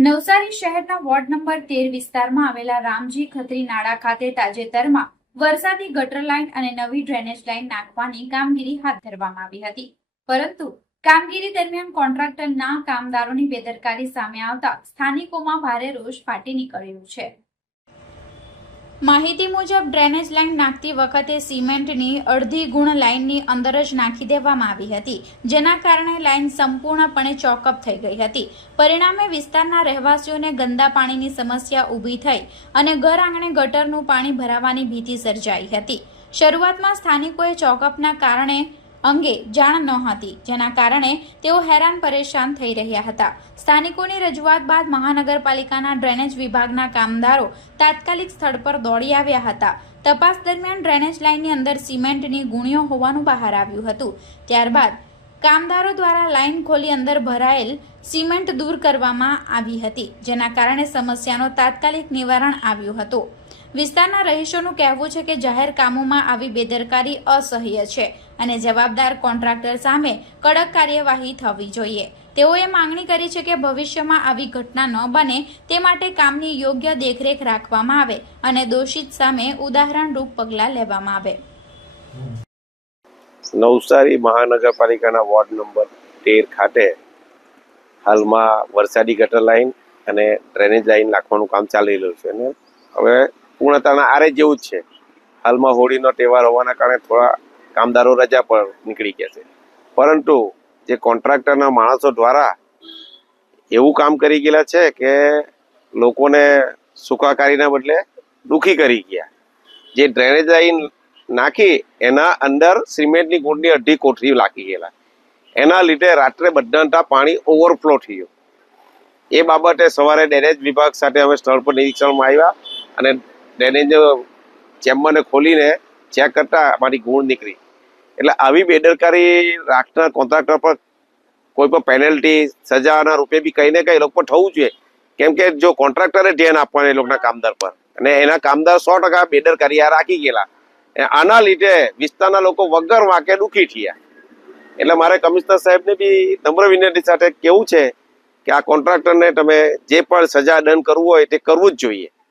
નવસારી શહેરના ward number 13 વિસ્તારમાં આવેલા રામજી ખત્રી નાળા ખાતે તાજેતરમાં વરસાદી ગટર લાઇન અને નવી ડ્રેનેજ લાઇન નાખવાની કામગીરી હાથ ધરવામાં આવી હતી, પરંતુ કામગીરી દરમિયાન કોન્ટ્રાક્ટરના કામદારોની બેદરકારી સામે આવતા સ્થાનિકોમાં ભારે રોષ ફાટી નીકળ્યો છે। માહિતી મુજબ ડ્રેનેજ લાઇન નાખતી વખતે સિમેન્ટની અડધી ગુણ લાઇનની અંદર જ નાખી દેવામાં આવી હતી, જેના કારણે લાઇન સંપૂર્ણપણે ચોકઅપ થઈ ગઈ હતી। પરિણામે વિસ્તારના રહેવાસીઓને ગંદા પાણીની સમસ્યા ઊભી થઈ અને ઘર આંગણે ગટરનું પાણી ભરાવાની ભીતિ સર્જાઈ હતી। શરૂઆતમાં સ્થાનિકોએ ચોકઅપના કારણે અંગે જાણ નહોતી, જેના કારણે તેઓ હેરાન પરેશાન થઈ રહ્યા હતા। સ્થાનિકોની રજૂઆત બાદ મહાનગરપાલિકાના ડ્રેનેજ વિભાગના કામદારો તાત્કાલિક સ્થળ પર દોડી આવ્યા હતા। તપાસ દરમિયાન ડ્રેનેજ લાઇનની અંદર સિમેન્ટની ગુણ્યો હોવાનું બહાર આવ્યું હતું। ત્યારબાદ કામદારો દ્વારા લાઇન ખોલી અંદર ભરાયેલ સિમેન્ટ દૂર કરવામાં આવી હતી, જેના કારણે સમસ્યાનો તાત્કાલિક નિવારણ આવ્યું હતું। વિસ્તારના રહીશોનું કહેવું છે કે જાહેર કામોમાં આવી બેદરકારી અસહ્ય છે અને જવાબદાર કોન્ટ્રાક્ટર સામે કડક કાર્યવાહી થવી જોઈએ। તેઓએ માંગણી કરી છે કે ભવિષ્યમાં આવી ઘટના ન બને તે માટે કામની યોગ્ય દેખરેખ રાખવામાં આવે અને દોષિત સામે ઉદાહરણરૂપ પગલાં લેવામાં આવે। નવસારી મહાનગરપાલિકાના વોર્ડ નંબર 13 ખાતે હાલમાં વરસાદી ગટર લાઇન અને ડ્રેનેજ લાઇન નાખવાનું કામ ચાલી રહ્યું છે અને હવે પૂર્ણતાના આરે જેવું જ છે। હાલમાં હોળીનો તહેવાર હોવાના કારણે થોડા કામદારો રજા પર નીકળી ગયા છે, પરંતુ જે કોન્ટ્રાક્ટરના માણસો દ્વારા એવું કામ કરી ગયેલા છે કે લોકોને સુખાકારીના બદલે દુઃખી કરી ગયા। જે ડ્રેનેજ લાઇન નાખી એના અંદર સિમેન્ટની ગુણની અડધી કોઠરી નાખી ગયેલા, એના લીધે રાત્રે બધા પાણી ઓવરફ્લો થઈ ગયો। એ બાબતે સવારે ડ્રેનેજ વિભાગ સાથે અમે સ્થળ પર નિરીક્ષણમાં આવ્યા અને ડ્રેનેજ ચેમ્બરને ખોલીને ચેક કરતા અમારી ગુણ નીકળી। એટલે આવી બેદરકારી રાખનાર કોન્ટ્રાક્ટર પર કોઈ પણ પેનલ્ટી સજાના રૂપે બી કંઈ ને કંઈ લોકો પર થવું જોઈએ, કેમ કે જો કોન્ટ્રાક્ટરે ધ્યાન આપવાનું એ લોકોના કામદાર પર અને એના કામદાર 100% બેદરકારી આ રાખી ગયેલા, આના લીધે વિસ્તારના લોકો વગર વાંકે દુઃખી થયા। એટલે મારે કમિશનર સાહેબને બી નમ્ર વિનંતી સાથે કેવું છે કે આ કોન્ટ્રાક્ટરને તમે જે પણ સજા દંડ કરવું હોય તે કરવું જ જોઈએ।